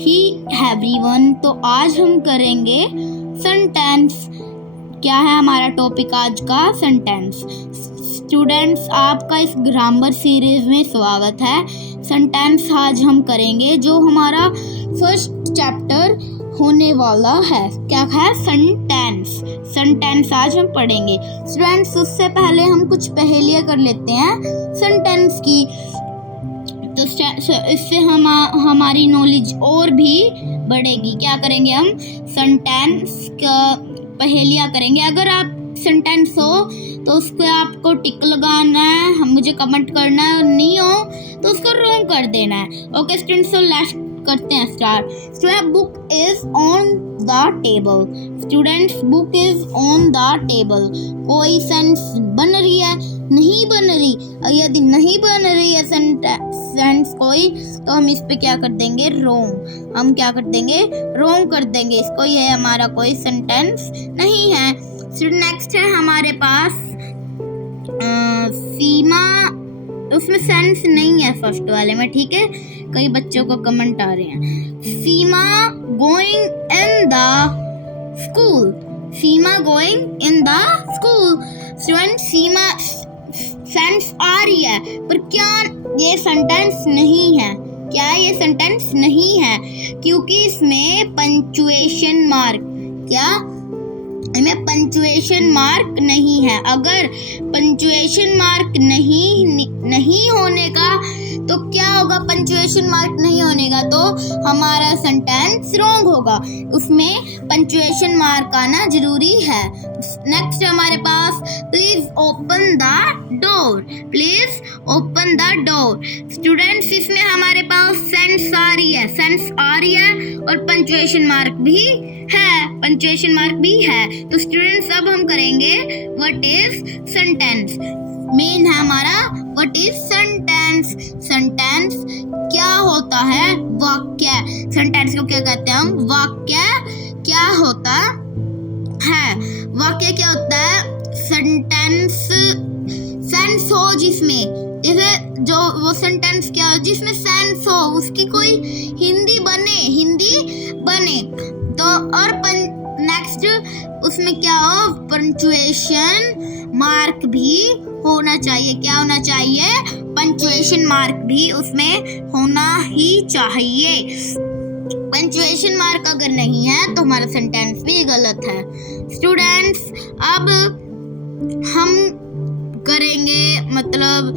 ही everyone. तो आज हम करेंगे सेंटेंस। क्या है हमारा टॉपिक आज का? सेंटेंस। स्टूडेंट्स, आपका इस ग्रामर सीरीज में स्वागत है। सेंटेंस आज हम करेंगे जो हमारा फर्स्ट चैप्टर होने वाला है। क्या है? सेंटेंस। सेंटेंस आज हम पढ़ेंगे। स्टूडेंट्स, उससे पहले हम कुछ पहेलियां कर लेते हैं सेंटेंस की, तो इससे हमारी नॉलेज और भी बढ़ेगी। क्या करेंगे हम? सेंटेंस का पहेलियां करेंगे। अगर आप सेंटेंस हो तो उसको आपको टिक लगाना है, हम मुझे कमेंट करना है, और नहीं हो तो उसको रॉन्ग कर देना है। ओके स्टूडेंट्स, सो लेट्स करते हैं start. Student, book is on the table. Students, book is on the table. कोई सेंस बन रही है? नहीं बन रही। यदि नहीं बन रही है सेंस कोई, तो हम इस पे क्या कर देंगे? रॉन्ग। हम क्या कर देंगे? रॉन्ग कर देंगे इसको। यह हमारा कोई सेंटेंस नहीं है। नेक्स्ट है हमारे पास सीमा। उसमें सेंस नहीं है फर्स्ट वाले में, ठीक है? कई बच्चों को कमेंट आ रहे हैं। Seema going in the school. Seema going in the school. Student, Seema sense आ रही है, पर क्या ये सेंटेंस नहीं है? क्या ये सेंटेंस नहीं है? क्योंकि इसमें पंचुएशन मार्क, क्या इसमें पंचुएशन मार्क नहीं है। अगर पंचुएशन मार्क नहीं होने का तो क्या होगा? पंचुएशन मार्क नहीं होने का तो हमारा सेंटेंस रॉन्ग होगा। उसमें पंचुएशन मार्क आना जरूरी है। नेक्स्ट हमारे पास, please open the door. Please open the door. Students, इसमें हमारे पास सेंस आ रही है, सेंस आ रही है और पंचुएशन मार्क भी है, पंचुएशन मार्क भी है। तो स्टूडेंट्स, अब हम करेंगे व्हाट इज सेंटेंस। मेन है हमारा व्हाट इज सेंटेंस। सेंटेंस क्या होता है? वाक्य। सेंटेंस को क्या कहते हैं हम? वाक्य। क्या होता है वाक्य? क्या होता है? सेंटेंस सेंस हो जिसमें, जैसे जो वो सेंटेंस क्या हो जिसमें सेंस हो, उसकी कोई हिंदी बने तो। और नेक्स्ट उसमें क्या हो? पंचुएशन मार्क भी होना चाहिए। क्या होना चाहिए? पंचुएशन मार्क भी उसमें होना ही चाहिए। पंचुएशन मार्क अगर नहीं है तो हमारा सेंटेंस भी गलत है। स्टूडेंट्स, अब हम करेंगे मतलब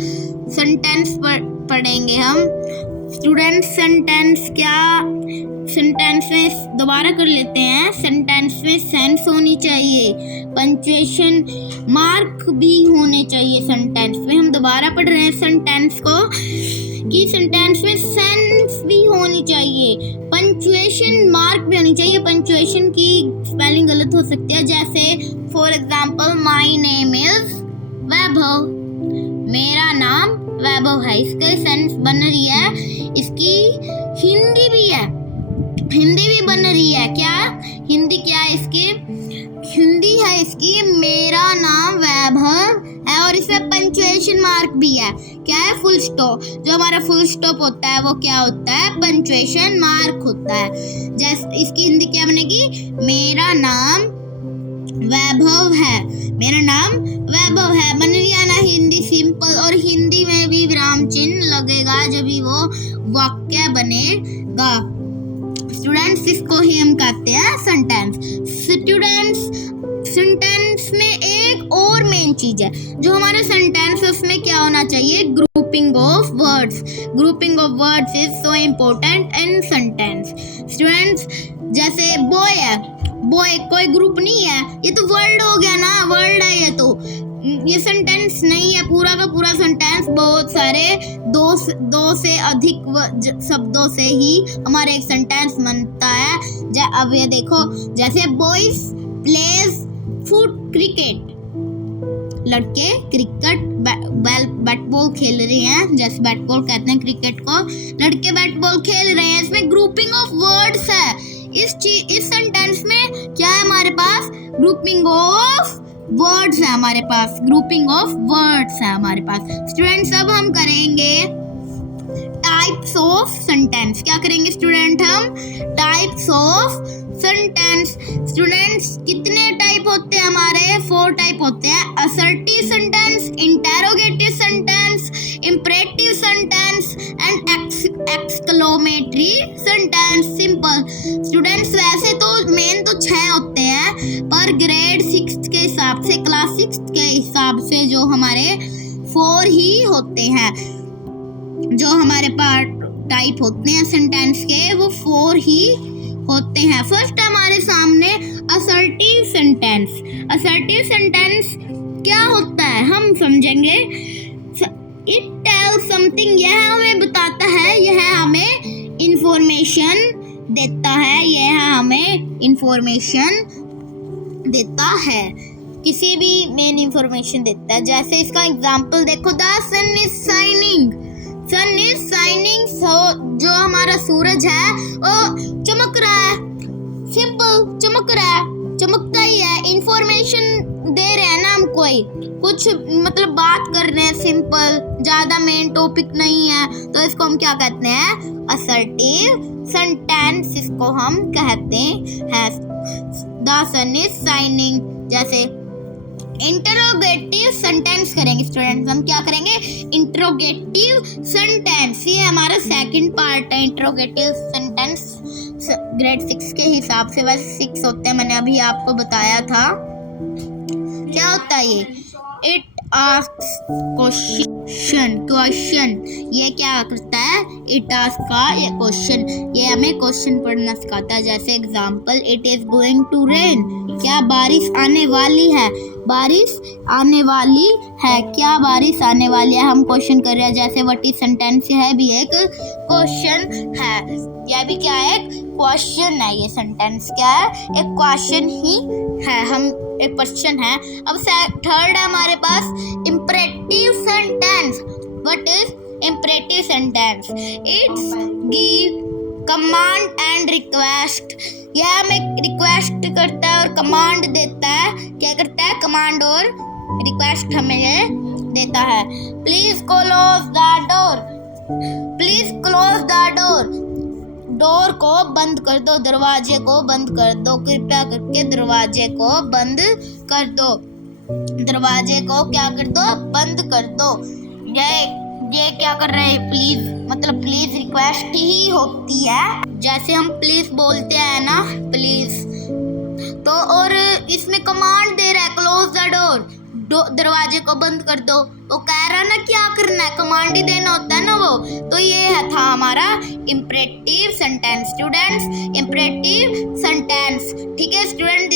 सेंटेंस पढ़ेंगे हम। स्टूडेंट्स, सेंटेंस क्या? सेंटेंस में दोबारा कर लेते हैं। सेंटेंस में सेंस होनी चाहिए, पंचुएशन मार्क भी होने चाहिए। सेंटेंस में हम दोबारा पढ़ रहे हैं सेंटेंस को कि सेंटेंस में सेंस भी होनी चाहिए, पंचुएशन मार्क भी होनी चाहिए। पंचुएशन की स्पेलिंग गलत हो सकती है, जैसे for example my name is Vaibhav. मेरा नाम वैभव है, इसका सेंस बन रही है। इसकी हिंदी भी है, हिंदी भी बन रही है। क्या हिंदी? क्या है इसकी? हिंदी है इसकी मेरा नाम वैभव है, और इसमें पंचुएशन मार्क भी है। क्या है? Full stop. जो हमारा फुल स्टॉप होता है वो क्या होता है? पंचुएशन मार्क होता है। जैसे इसकी हिंदी क्या बनेगी? मेरा नाम वैभव है। मेरा नाम वैभव है। बन रही है ना हिंदी सिंपल, और हिंदी में भी विराम चिन्ह लगेगा जब भी वो वाक्य बनेगा। स्टूडेंट्स, इसको ही हम कहते हैं सेंटेंस। स्टूडेंट्स, सेंटेंस में एक और मेन चीज है जो हमारा सेंटेंस है, उसमें क्या होना चाहिए? Grouping of words. Grouping of words is so important in sentence. Students, जैसे बॉय है, बॉय कोई ग्रुप नहीं है, ये तो वर्ड हो गया ना, वर्ड है ये सेंटेंस नहीं है। पूरा का पूरा सेंटेंस बहुत सारे दो से अधिक शब्दों से ही हमारा एक सेंटेंस बनता है। अब ये देखो, जैसे बॉयज प्लेज फुट क्रिकेट। लड़के क्रिकेट बैट बॉल खेल रहे हैं, जैसे बैट बॉल कहते हैं क्रिकेट को। लड़के बैट बॉल खेल रहे हैं, इसमें ग्रुपिंग ऑफ वर्ड्स है। इस सेंटेंस में क्या है हमारे पास? ग्रुपिंग ऑफ वर्ड्स है हमारे पास, ग्रुपिंग ऑफ वर्ड्स है हमारे पास। स्टूडेंट्स, अब हम करेंगे टाइप्स ऑफ सेंटेंस। क्या करेंगे स्टूडेंट हम? Types of sentence. स्टूडेंट्स कितने टाइप होते हैं हमारे? 4 टाइप होते हैं। Assertive sentence, interrogative sentence, imperative sentence and exclamatory sentence. Simple students, वैसे तो मेन तो 6 होते हैं, पर ग्रेड 6 के हिसाब से, क्लास 6 के हिसाब से जो हमारे 4 ही होते हैं। जो हमारे पार्ट टाइप होते हैं सेंटेंस के वो 4 ही होते हैं। फर्स्ट हमारे सामने असर्टिव सेंटेंस। असर्टिव सेंटेंस क्या होता है हम समझेंगे। इट टेल्स समथिंग, यह हमें बताता है, यह हमें इंफॉर्मेशन देता है, यह हमें इंफॉर्मेशन देता है, किसी भी मेन इंफॉर्मेशन देता है। जैसे इसका एग्जांपल देखो, the sun is shining. Sun is shining, जो हमारा सूरज है वो चमक रहा है। सिंपल, चमक रहा है, चमकता ही है। इंफॉर्मेशन दे रहे हैं ना हम, कोई कुछ मतलब बात कर रहे हैं, सिंपल, ज्यादा मेन टॉपिक नहीं है, तो इसको हम क्या कहते हैं? असर्टिव सेंटेंस इसको हम कहते हैं। The sun is shining. जैसे इंटरोगेटिव सेंटेंस करेंगे स्टूडेंट्स, हम क्या करेंगे? Interrogative sentence. ये हमारा सेकंड पार्ट है। इंटरोगेटिव सेंटेंस ग्रेड 6 के हिसाब से, वैसे 6 होते हैं, मैंने अभी आपको बताया था। क्या होता है ये? It asks question. ये क्या करता है? इट आस्क का ये क्वेश्चन, ये हमें क्वेश्चन पढ़ना सिखाता है। जैसे example, it is going to rain. क्या बारिश आने वाली है? बारिश आने वाली है, क्या बारिश आने वाली है? हम क्वेश्चन कर रहे हैं। जैसे व्हाट इज सेंटेंस है भी एक क्वेश्चन है, यह भी क्या है? क्वेश्चन है। ये सेंटेंस क्या है? एक क्वेश्चन ही है, हम एक क्वेश्चन है। अब थर्ड है हमारे पास imperative sentence. What is imperative sentence? It's give command and request. यह हमें रिक्वेस्ट करता है और कमांड देता है। क्या करता है? कमांड और रिक्वेस्ट हमें ये देता है। Please close the door. Please close the door. Door को बंद कर दो, दरवाजे को बंद कर दो, कृपया करके दरवाजे को बंद कर दो। दरवाजे को क्या कर दो? बंद कर दो। ये क्या कर रहे हैं? प्लीज, मतलब प्लीज रिक्वेस्ट ही होती है। जैसे हम प्लीज बोलते हैं ना, प्लीज, तो और इसमें कमांड दे रहा है, क्लोज द डोर, दरवाजे को बंद कर दो। वो कह रहा ना क्या करना है, कमांड ही देना होता है ना वो। तो ये था हमारा imperative sentence students, imperative sentence. ठीक है स्टूडेंट,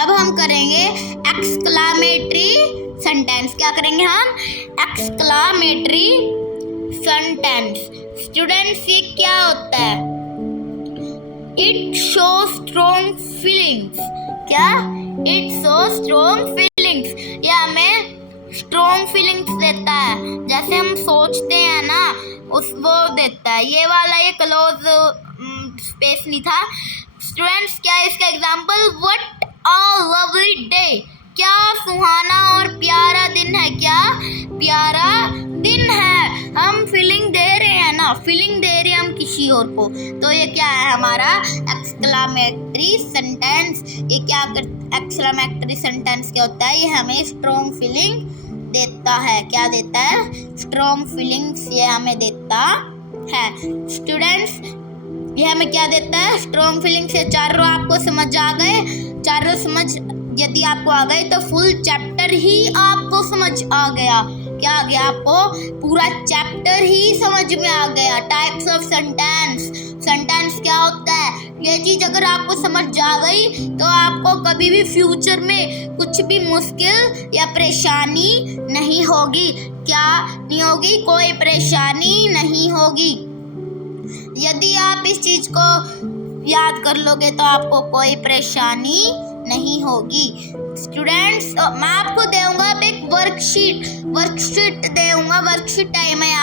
अब हम करेंगे एक्सक्लामेटरी सेंटेंस। क्या करेंगे हम? Exclamatory sentence. स्टूडेंट्स, ये क्या होता है? It show strong feelings. क्या? It show strong feelings. ये हमें स्ट्रॉन्ग फीलिंग्स देता है। जैसे हम सोचते हैं ना, उस वो देता है। ये वाला ये क्लोज स्पेस नहीं था स्टूडेंट्स। क्या है इसका example? What a lovely day. क्या सुहाना और प्यारा दिन है। क्या प्यारा दिन है। हम फीलिंग दे रहे हैं ना, फीलिंग दे रहे हैं हम किसी और को, तो ये क्या है हमारा एक्सक्लामेटरी सेंटेंस। ये क्या कर एक्सक्लामेटरी सेंटेंस क्या होता है? ये हमें स्ट्रॉन्ग फीलिंग देता है। क्या देता है? स्ट्रॉन्ग फीलिंग्स ये हमें देता है। स्टूडेंट्स, ये हमें क्या देता है? Strong feelings. ये चारों आपको समझ आ गए? चारों समझ यदि आपको आ गए तो फुल चैप्टर ही आपको समझ आ गया। क्या आ गया? आपको पूरा चैप्टर ही समझ में आ गया। टाइप्स ऑफ सेंटेंस, सेंटेंस क्या होता है, ये चीज अगर आपको समझ आ गई तो आपको कभी भी फ्यूचर में कुछ भी मुश्किल या परेशानी नहीं होगी। क्या नहीं होगी? कोई परेशानी नहीं होगी। यदि आप इस चीज को याद कर लोगे तो आपको कोई परेशानी नहीं होगी। स्टूडेंट्स, मैं आपको दूंगा अब एक वर्कशीट दूंगा। वर्कशीट टाइम है।